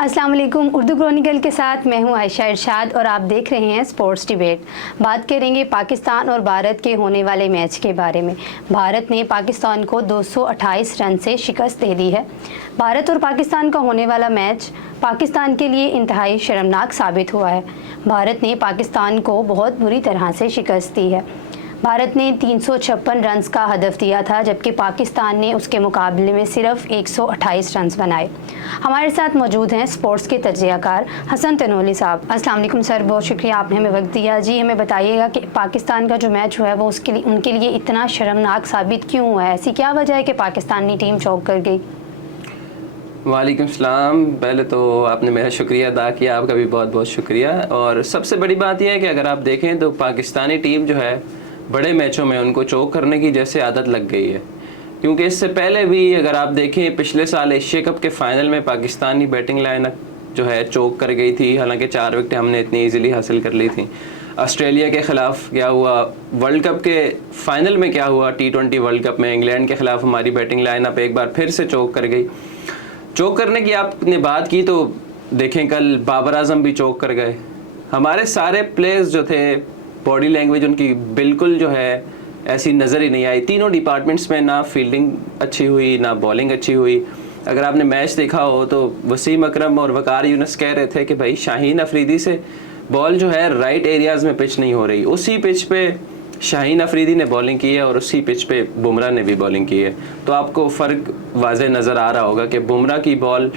अस्सलाम वालेकुम। उर्दू क्रॉनिकल के साथ मैं हूं आयशा इरशाद और आप देख रहे हैं स्पोर्ट्स डिबेट। बात करेंगे पाकिस्तान और भारत के होने वाले मैच के बारे में। भारत ने पाकिस्तान को 228 रन से शिकस्त दे दी है। भारत और पाकिस्तान का होने वाला मैच पाकिस्तान के लिए इंतहाई शर्मनाक साबित हुआ है। भारत ने पाकिस्तान को बहुत बुरी तरह से शिकस्त दी है। भारत ने 356 रन्स का हदफ दिया था, जबकि पाकिस्तान ने उसके मुकाबले में सिर्फ 128 रन्स बनाए। हमारे साथ मौजूद हैं स्पोर्ट्स के तज्ज़ियाकार हसन तनोली साहब। अस्सलाम वालेकुम सर, बहुत शुक्रिया आपने हमें वक्त दिया। जी हमें बताइएगा कि पाकिस्तान का जो मैच हुआ है वो उनके लिए इतना शर्मनाक साबित क्यों हुआ है? ऐसी क्या वजह है कि पाकिस्तानी टीम चौंक कर गई? वालेकुम सलाम। पहले तो आपने मेरा शुक्रिया अदा किया, आपका भी बहुत बहुत शुक्रिया। और सबसे बड़ी बात यह है कि अगर आप देखें तो पाकिस्तानी टीम जो है बड़े मैचों में उनको चोक करने की जैसे आदत लग गई है, क्योंकि इससे पहले भी अगर आप देखें पिछले साल एशिया कप के फाइनल में पाकिस्तानी बैटिंग लाइनअप जो है चोक कर गई थी। हालांकि 4 विकेट हमने इतनी इजीली हासिल कर ली थी। ऑस्ट्रेलिया के ख़िलाफ़ क्या हुआ, वर्ल्ड कप के फाइनल में क्या हुआ, T20 वर्ल्ड कप में इंग्लैंड के ख़िलाफ़ हमारी बैटिंग लाइनअप एक बार फिर से चोक कर गई। चोक करने की आपने बात की तो देखें कल बाबर आजम भी चोक कर गए। हमारे सारे प्लेयर्स जो थे बॉडी लैंग्वेज उनकी बिल्कुल जो है ऐसी नज़र ही नहीं आई। तीनों डिपार्टमेंट्स में ना फील्डिंग अच्छी हुई ना बॉलिंग अच्छी हुई। अगर आपने मैच देखा हो तो वसीम अकरम और वकार यूनुस कह रहे थे कि भाई शाहीन अफरीदी से बॉल जो है राइट एरियाज़ में पिच नहीं हो रही। उसी पिच पे शाहीन अफरीदी ने बॉलिंग की है और उसी पिच पे बुमराह ने भी बॉलिंग की है। तो आपको फ़र्क वाज़े नज़र आ रहा होगा कि बुमराह की बॉल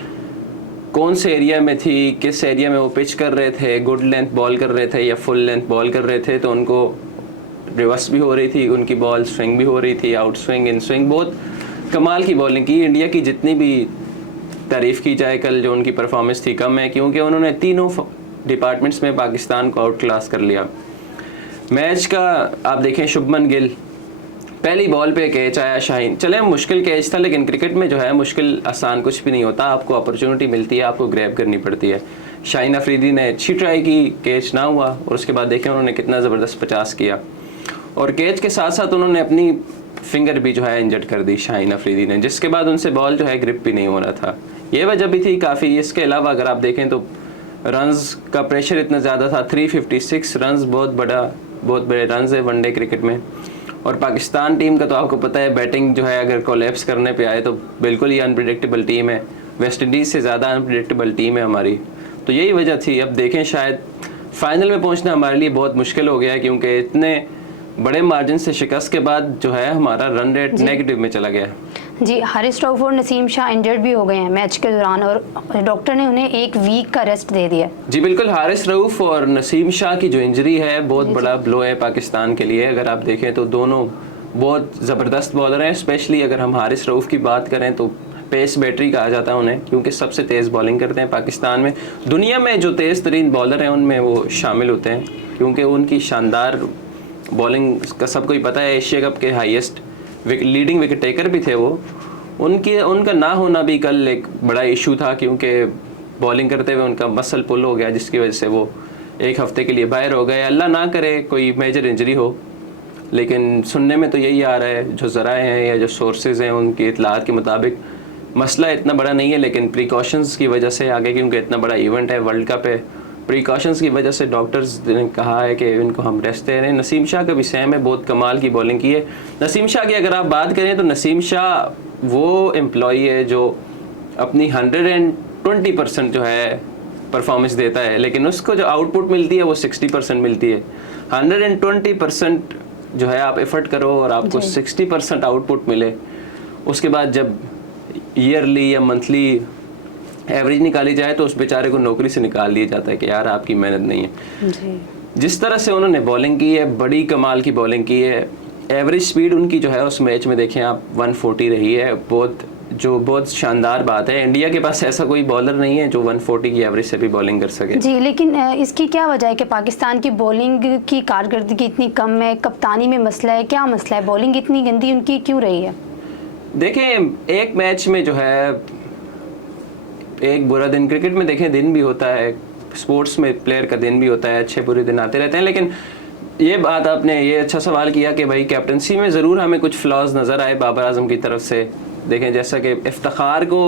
कौन से एरिया में थी, किस एरिया में वो पिच कर रहे थे, गुड लेंथ बॉल कर रहे थे या फुल लेंथ बॉल कर रहे थे। तो उनको रिवर्स भी हो रही थी उनकी बॉल, स्विंग भी हो रही थी, आउट स्विंग, इन स्विंग, बहुत कमाल की बॉलिंग की। इंडिया की जितनी भी तारीफ़ की जाए कल जो उनकी परफॉर्मेंस थी कम है, क्योंकि उन्होंने तीनों डिपार्टमेंट्स में पाकिस्तान को आउट क्लास कर लिया। मैच का आप देखें शुभमन गिल पहली बॉल पे कैच आया शाहीन, चले मुश्किल कैच था लेकिन क्रिकेट में जो है मुश्किल आसान कुछ भी नहीं होता। आपको अपॉर्चुनिटी मिलती है, आपको ग्रैब करनी पड़ती है। शाहीन अफरीदी ने अच्छी ट्राई की, कैच ना हुआ और उसके बाद देखें उन्होंने कितना ज़बरदस्त 50 किया और कैच के साथ साथ उन्होंने अपनी फिंगर भी जो है इंजर्ड कर दी शाहीन अफरीदी ने, जिसके बाद उनसे बॉल जो है ग्रिप भी नहीं हो रहा था। ये वजह भी थी काफ़ी। इसके अलावा अगर आप देखें तो रन्स का प्रेशर इतना ज़्यादा था। 356 रन्स बहुत बड़े रन्स है वनडे क्रिकेट में। और पाकिस्तान टीम का तो आपको पता है बैटिंग जो है अगर कोलैप्स करने पे आए तो बिल्कुल ही अनप्रेडिक्टेबल टीम है। वेस्ट इंडीज़ से ज़्यादा अनप्रेडिक्टेबल टीम है हमारी। तो यही वजह थी। अब देखें शायद फाइनल में पहुंचना हमारे लिए बहुत मुश्किल हो गया है, क्योंकि इतने बड़े मार्जिन से शिकस्त के बाद जो है हमारा रन रेट नेगेटिव में चला गया। जी, हारिस रऊफ और नसीम शाह इंजर्ड भी हो गए हैं मैच के दौरान और डॉक्टर ने उन्हें 1 वीक का रेस्ट दे दिया। जी बिल्कुल, हारिस रऊफ और नसीम शाह की जो इंजरी है बहुत बड़ा ब्लो है पाकिस्तान के लिए। अगर आप देखें तो दोनों बहुत ज़बरदस्त बॉलर हैं। स्पेशली अगर हम हारिस रऊफ की बात करें तो पेस बैटरी कहा जाता है उन्हें, क्योंकि सबसे तेज़ बॉलिंग करते हैं पाकिस्तान में। दुनिया में जो तेज़ तरीन बॉलर हैं उनमें वो शामिल होते हैं, क्योंकि उनकी शानदार बॉलिंग का सबको ही पता है। एशिया कप के हाईएस्ट लीडिंग विकेट टेकर भी थे वो। उनका ना होना भी कल एक बड़ा इशू था, क्योंकि बॉलिंग करते हुए उनका मसल पुल हो गया, जिसकी वजह से वो 1 हफ्ते के लिए बाहर हो गए। अल्लाह ना करे कोई मेजर इंजरी हो, लेकिन सुनने में तो यही आ रहा है, जो ज़राए हैं या जो सोर्सेज हैं उनकी इतलात के मुताबिक मसला इतना बड़ा नहीं है, लेकिन प्रिकॉशंस की वजह से आगे, क्योंकि इतना बड़ा इवेंट है वर्ल्ड कप है, प्रिकॉशंस की वजह से डॉक्टर्स ने कहा है कि इनको हम रेस्ट दे रहे हैं। नसीम शाह का भी सेम है, बहुत कमाल की बॉलिंग की है। नसीम शाह की अगर आप बात करें तो नसीम शाह वो एम्प्लॉई है जो अपनी 120% जो है परफॉर्मेंस देता है, लेकिन उसको जो आउटपुट मिलती है वो 60% मिलती है। 120% जो है आप एफर्ट करो और आपको 60% आउटपुट मिले, उसके बाद जब ईयरली या मंथली एवरेज निकाली जाए तो उस बेचारे को नौकरी से निकाल दिया जाता है कि यार आपकी मेहनत नहीं है। जी। जिस तरह से उन्होंने बॉलिंग की है, बड़ी कमाल की बॉलिंग की है। एवरेज स्पीड उनकी जो है उस मैच में देखें आप 140 रही है, बहुत शानदार बात है। इंडिया के पास ऐसा कोई बॉलर नहीं है जो 140 की एवरेज से भी बॉलिंग कर सके। जी, लेकिन इसकी क्या वजह है कि पाकिस्तान की बॉलिंग की कारकर्दगी इतनी कम है? कप्तानी में मसला है, क्या मसला है? बॉलिंग इतनी गंदी उनकी क्यों रही है? देखें एक मैच में जो है एक बुरा दिन, क्रिकेट में देखें दिन भी होता है, स्पोर्ट्स में प्लेयर का दिन भी होता है, अच्छे बुरे दिन आते रहते हैं। लेकिन ये बात आपने ये अच्छा सवाल किया कि भाई कैप्टनसी में ज़रूर हमें कुछ फ्लॉज नज़र आए बाबर आजम की तरफ से। देखें जैसा कि इफ्तिखार को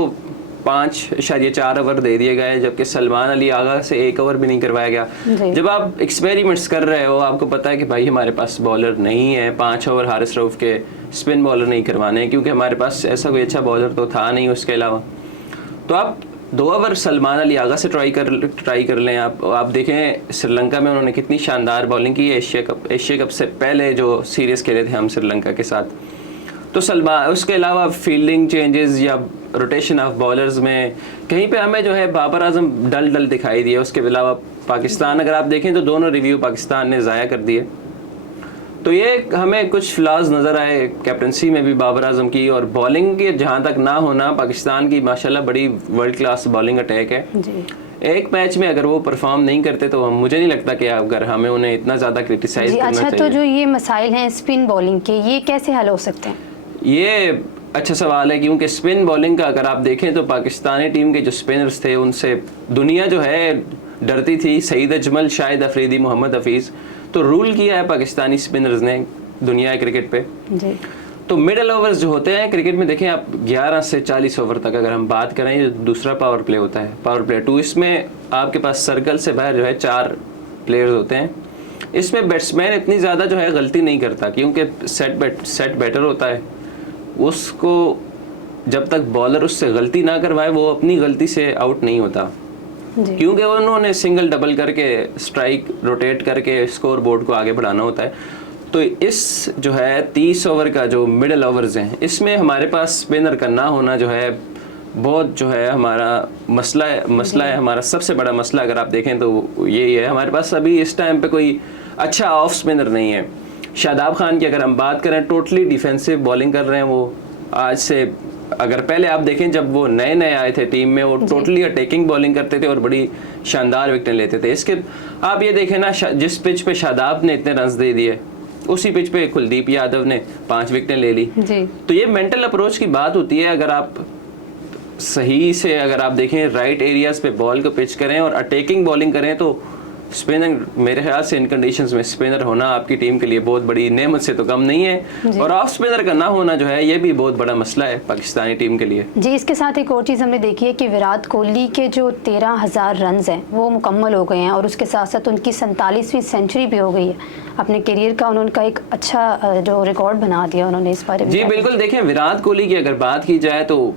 5.4 ओवर दे दिए गए, जबकि सलमान अली आगा से 1 ओवर भी नहीं करवाया गया। जब आप एक्सपेरिमेंट्स कर रहे हो, आपको पता है कि भाई हमारे पास बॉलर नहीं है, 5 ओवर हारिस रऊफ के स्पिन बॉलर नहीं करवाने हैं, क्योंकि हमारे पास ऐसा कोई अच्छा बॉलर तो था नहीं उसके अलावा। तो आप 2 ओवर सलमान अली आगा से ट्राई कर लें। आप देखें श्रीलंका में उन्होंने कितनी शानदार बॉलिंग की है एशिया कप से पहले जो सीरीज़ खेले थे हम श्रीलंका के साथ। तो सलमान, उसके अलावा फील्डिंग चेंजेस या रोटेशन ऑफ बॉलर्स में कहीं पे हमें जो है बाबर आजम डल दिखाई दिए। उसके अलावा पाकिस्तान, अगर आप देखें तो दोनों रिव्यू पाकिस्तान ने ज़ाया कर दिए। तो ये हमें कुछ फ्लॉज नज़र आए कैप्टनसी में भी बाबर आजम की, और बॉलिंग के जहाँ तक ना होना, पाकिस्तान की माशाल्लाह बड़ी वर्ल्ड क्लास बॉलिंग अटैक है जी। एक मैच में अगर वो परफॉर्म नहीं करते तो मुझे नहीं लगता कि अगर हमें उन्हें इतना ज़्यादा क्रिटिसाइज करना चाहिए। तो जो ये मसाइल हैं स्पिन बॉलिंग के, ये कैसे हल हो सकते हैं? ये अच्छा सवाल है, क्योंकि स्पिन बॉलिंग का अगर आप देखें तो पाकिस्तानी टीम के जो स्पिनर्स थे उनसे दुनिया जो है डरती थी। सईद अजमल, शाहिद अफरीदी, मोहम्मद हफीज़, तो रूल किया है पाकिस्तानी स्पिनर्स ने दुनिया क्रिकेट पे जी। तो मिडल ओवर्स जो होते हैं क्रिकेट में, देखें आप 11 से 40 ओवर तक अगर हम बात करें, ये दूसरा पावर प्ले होता है, पावर प्ले 2। इसमें आपके पास सर्कल से बाहर जो है 4 प्लेयर्स होते हैं। इसमें बैट्समैन इतनी ज़्यादा जो है गलती नहीं करता, क्योंकि सेट बैटर होता है, उसको जब तक बॉलर उससे गलती ना करवाए वो अपनी गलती से आउट नहीं होता, क्योंकि उन्होंने सिंगल डबल करके स्ट्राइक रोटेट करके स्कोर बोर्ड को आगे बढ़ाना होता है। तो इस जो है 30 ओवर का जो मिडल ओवर्स हैं, इसमें हमारे पास स्पिनर का ना होना जो है बहुत जो है हमारा मसला है। हमारा सबसे बड़ा मसला अगर आप देखें तो यही है, हमारे पास अभी इस टाइम पे कोई अच्छा ऑफ स्पिनर नहीं है। शादाब खान की अगर हम बात करें, टोटली डिफेंसिव बॉलिंग कर रहे हैं वो। आज से अगर पहले आप देखें जब वो नए आए थे टीम में, वो टोटली अटैकिंग बॉलिंग करते थे और बड़ी शानदार विकेटें लेते थे। इसके आप ये देखें ना, जिस पिच पे शादाब ने इतने रन दे दिए, उसी पिच पे कुलदीप यादव ने 5 विकेटें ले ली जी। तो ये मेंटल अप्रोच की बात होती है। अगर आप सही से अगर आप देखें राइट एरियाज पे बॉल को पिच करें और अटैकिंग बॉलिंग करें, तो स्पिनर, मेरे ख्याल से इन कंडीशंस में स्पिनर होना आपकी टीम के लिए बहुत बड़ी नेमत से तो कम नहीं है। और ऑफ स्पिनर का ना होना जो है ये भी बहुत बड़ा मसला है पाकिस्तानी टीम के लिए जी। इसके साथ एक और चीज़ हमने देखी है कि विराट कोहली के जो 13,000 रन हैं वो मुकम्मल हो गए हैं, और उसके साथ साथ उनकी 47वीं सेंचुरी भी हो गई है। अपने करियर का उनका एक अच्छा जो रिकॉर्ड बना दिया उन्होंने इस बारे में। जी बिल्कुल। देखें विराट कोहली की अगर बात की जाए तो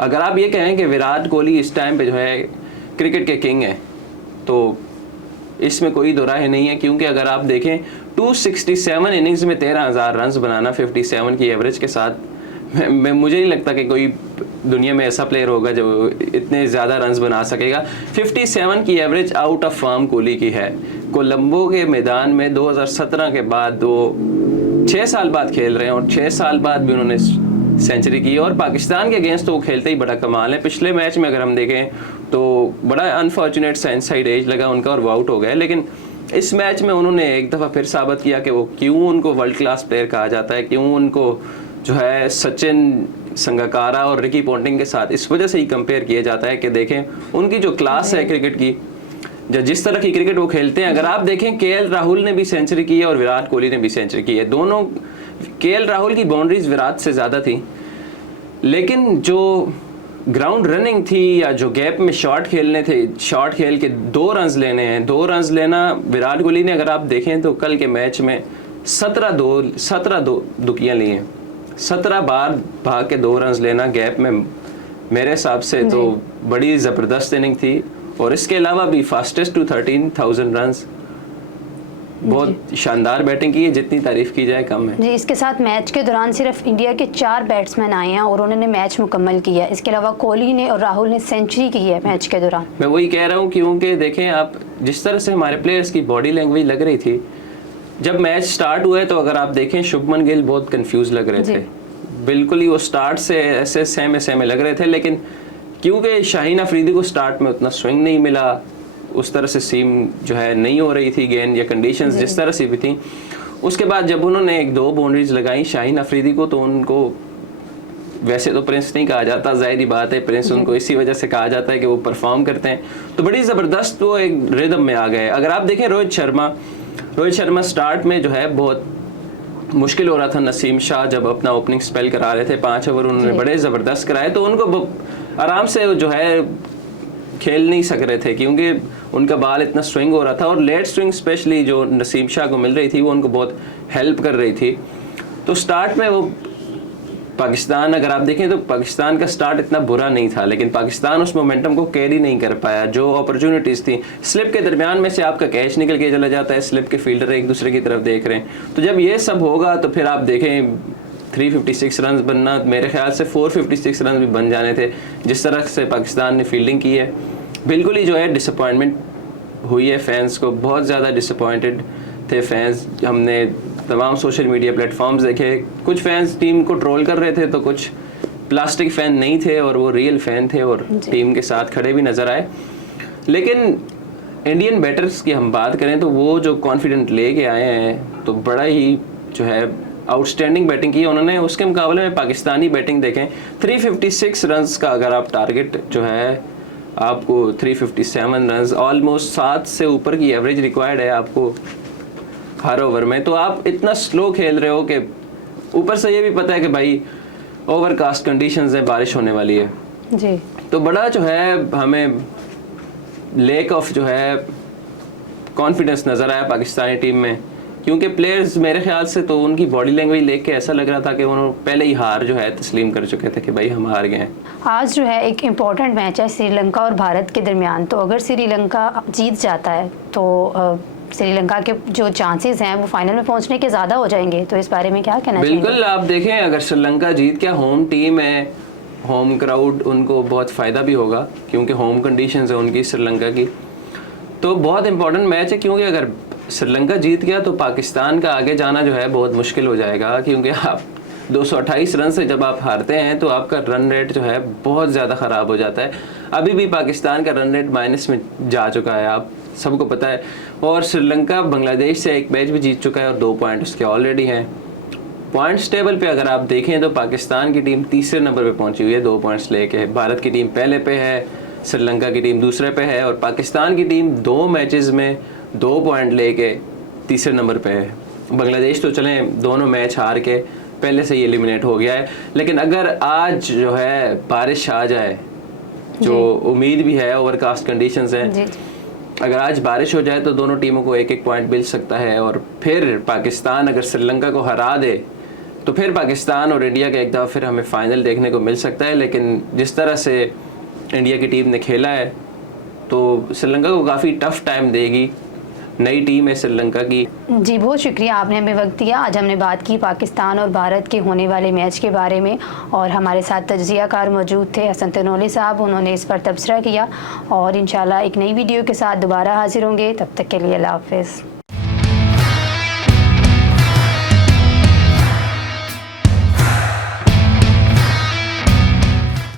अगर आप ये कहें कि विराट कोहली इस टाइम पे जो है क्रिकेट के किंग है, तो इसमें कोई दो राय नहीं है, क्योंकि अगर आप देखें 267 इनिंग्स में 13,000 रन बनाना 57 की एवरेज के साथ, मुझे नहीं लगता कि कोई दुनिया में ऐसा प्लेयर होगा जो इतने ज़्यादा रन बना सकेगा। 57 की average out of form Kohli की है। कोलंबो के मैदान में 2017 के बाद वो 6 साल बाद खेल रहे हैं, और 6 साल बाद भी उन्होंने सेंचुरी की, और पाकिस्तान के अगेंस्ट तो वो खेलते ही बड़ा कमाल है। पिछले मैच में अगर हम देखें तो बड़ा अनफॉर्चुनेट साइड एज लगा उनका और वो आउट हो गए, लेकिन इस मैच में उन्होंने एक दफ़ा फिर साबित किया कि वो क्यों उनको वर्ल्ड क्लास प्लेयर कहा जाता है, क्यों उनको जो है सचिन संगकारा और रिकी पॉन्टिंग के साथ इस वजह से ही कंपेयर किया जाता है कि देखें उनकी जो क्लास है क्रिकेट की, जिस तरह की क्रिकेट वो खेलते हैं। अगर आप देखें केएल राहुल ने भी सेंचुरी की है और विराट कोहली ने भी सेंचुरी की है। दोनों, केएल राहुल की बाउंड्रीज विराट से ज़्यादा थी, लेकिन जो ग्राउंड रनिंग थी या जो गैप में शॉट खेलने थे, शॉट खेल के 2 रन लेने हैं, 2 रन लेना विराट कोहली ने अगर आप देखें तो कल के मैच में 17 दुकियाँ ली हैं। 17 बार भाग के 2 रन लेना गैप में, मेरे हिसाब से तो बड़ी ज़बरदस्त इनिंग थी। और इसके अलावा भी फास्टेस्ट टू 13,000 रन, बहुत शानदार बैटिंग की है, जितनी तारीफ की जाए कम है जी। इसके साथ मैच के दौरान सिर्फ इंडिया के 4 बैट्समैन आए हैं और उन्होंने मैच मुकम्मल किया है। इसके अलावा कोहली ने और राहुल ने सेंचुरी की है मैच के दौरान। मैं वही कह रहा हूँ, क्योंकि देखें आप जिस तरह से हमारे प्लेयर्स की बॉडी लैंग्वेज लग रही थी जब मैच स्टार्ट हुए, तो अगर आप देखें शुभमन गिल बहुत कंफ्यूज लग रहे थे, बिल्कुल ही वो स्टार्ट से ऐसे सहमे लग रहे थे, लेकिन क्योंकि शाहीन अफरीदी को स्टार्ट में उतना स्विंग नहीं मिला, उस तरह से सीम जो है नहीं हो रही थी गेंद या कंडीशंस जिस तरह से भी थी। उसके बाद जब उन्होंने 1-2 बाउंड्रीज लगाई शाहीन अफरीदी को, तो उनको वैसे तो प्रिंस नहीं कहा जाता, जाहिर ही बात है, प्रिंस उनको इसी वजह से कहा जाता है कि वो परफॉर्म करते हैं, तो बड़ी ज़बरदस्त वो एक रिदम में आ गए। अगर आप देखें रोहित शर्मा स्टार्ट में जो है बहुत मुश्किल हो रहा था। नसीम शाह जब अपना ओपनिंग स्पेल करा रहे थे, 5 ओवर उन्होंने बड़े ज़बरदस्त कराए, तो उनको आराम से जो है खेल नहीं सक रहे थे क्योंकि उनका बाल इतना स्विंग हो रहा था, और लेट स्विंग स्पेशली जो नसीम शाह को मिल रही थी वो उनको बहुत हेल्प कर रही थी। तो स्टार्ट में वो पाकिस्तान, अगर आप देखें तो पाकिस्तान का स्टार्ट इतना बुरा नहीं था, लेकिन पाकिस्तान उस मोमेंटम को कैरी नहीं कर पाया। जो अपॉर्चुनिटीज़ थी, स्लिप के दरमियान में से आपका कैच निकल के चला जाता है, स्लिप के फील्डर एक दूसरे की तरफ देख रहे हैं। तो जब ये सब होगा तो फिर आप देखें 356 रन बनना, मेरे ख्याल से 456 रन भी बन जाने थे जिस तरह से पाकिस्तान ने फील्डिंग की है। बिल्कुल ही जो है डिसअपॉइंटमेंट हुई है, फैंस को बहुत ज़्यादा डिसअपॉइंटेड थे फैंस। हमने तमाम सोशल मीडिया प्लेटफॉर्म्स देखे, कुछ फैंस टीम को ट्रोल कर रहे थे तो कुछ प्लास्टिक फ़ैन नहीं थे और वो रियल फ़ैन थे और टीम के साथ खड़े भी नज़र आए। लेकिन इंडियन बैटर्स की हम बात करें तो वो जो कॉन्फिडेंट लेके आए हैं तो बड़ा ही जो है आउटस्टैंडिंग बैटिंग की उन्होंने। उसके मुकाबले में पाकिस्तानी बैटिंग देखें, 356 रन्स का अगर आप टारगेट जो है आपको 357 रन्स, ऑलमोस्ट 7 से ऊपर की एवरेज रिक्वायर्ड है आपको हर ओवर में, तो आप इतना स्लो खेल रहे हो कि ऊपर से ये भी पता है कि भाई ओवरकास्ट कंडीशंस है, बारिश होने वाली है जी। तो बड़ा जो है हमें लेक ऑफ जो है कॉन्फिडेंस नज़र आया पाकिस्तानी टीम में, क्योंकि प्लेयर्स मेरे ख्याल से तो उनकी बॉडी लैंग्वेज देख के ऐसा लग रहा था कि उन्होंने पहले ही हार जो है तस्लीम कर चुके थे कि भाई हम हार गए हैं। आज जो है एक इम्पॉर्टेंट मैच है श्रीलंका और भारत के दरमियान, तो अगर श्रीलंका जीत जाता है तो श्रीलंका के जो चांसेस हैं वो फाइनल में पहुंचने के ज़्यादा हो जाएंगे, तो इस बारे में क्या कहना चाहिए? बिल्कुल, आप देखें अगर श्रीलंका जीत के, होम टीम है, होम क्राउड, उनको बहुत फ़ायदा भी होगा क्योंकि होम कंडीशंस है उनकी श्रीलंका की, तो बहुत इंपॉर्टेंट मैच है। क्योंकि अगर श्रीलंका जीत गया तो पाकिस्तान का आगे जाना जो है बहुत मुश्किल हो जाएगा, क्योंकि आप 228 रन से जब आप हारते हैं तो आपका रन रेट जो है बहुत ज़्यादा ख़राब हो जाता है। अभी भी पाकिस्तान का रन रेट माइनस में जा चुका है, आप सबको पता है। और श्रीलंका बांग्लादेश से एक मैच भी जीत चुका है और 2 पॉइंट उसके ऑलरेडी हैं। पॉइंट्स टेबल पे अगर आप देखें तो पाकिस्तान की टीम तीसरे नंबर पे पहुंची हुई है 2 पॉइंट्स लेके, भारत की टीम पहले पे है, श्रीलंका की टीम दूसरे पे है, और पाकिस्तान की टीम 2 मैचेस में 2 पॉइंट लेके तीसरे नंबर पे है। बांग्लादेश तो चलें दोनों मैच हार के पहले से ही एलिमिनेट हो गया है, लेकिन अगर आज जो है बारिश आ जाए, जो उम्मीद भी है, ओवरकास्ट कंडीशंस हैं, अगर आज बारिश हो जाए तो दोनों टीमों को 1-1 पॉइंट मिल सकता है। और फिर पाकिस्तान अगर श्रीलंका को हरा दे तो फिर पाकिस्तान और इंडिया का एक दफ़ा फिर हमें फाइनल देखने को मिल सकता है। लेकिन जिस तरह से इंडिया की टीम ने खेला है तो श्रीलंका को काफ़ी टफ टाइम देगी, नई टीम है श्रीलंका की। जी, बहुत शुक्रिया आपने हमें वक्त दिया। आज हमने बात की पाकिस्तान और भारत के होने वाले मैच के बारे में, और हमारे साथ तज्ज़ियाकार मौजूद थे हसन तनोली साहब, उन्होंने इस पर तबसरा किया। और इंशाल्लाह एक नई वीडियो के साथ दोबारा हाजिर होंगे, तब तक के लिए अल्लाह हाफ़िज़।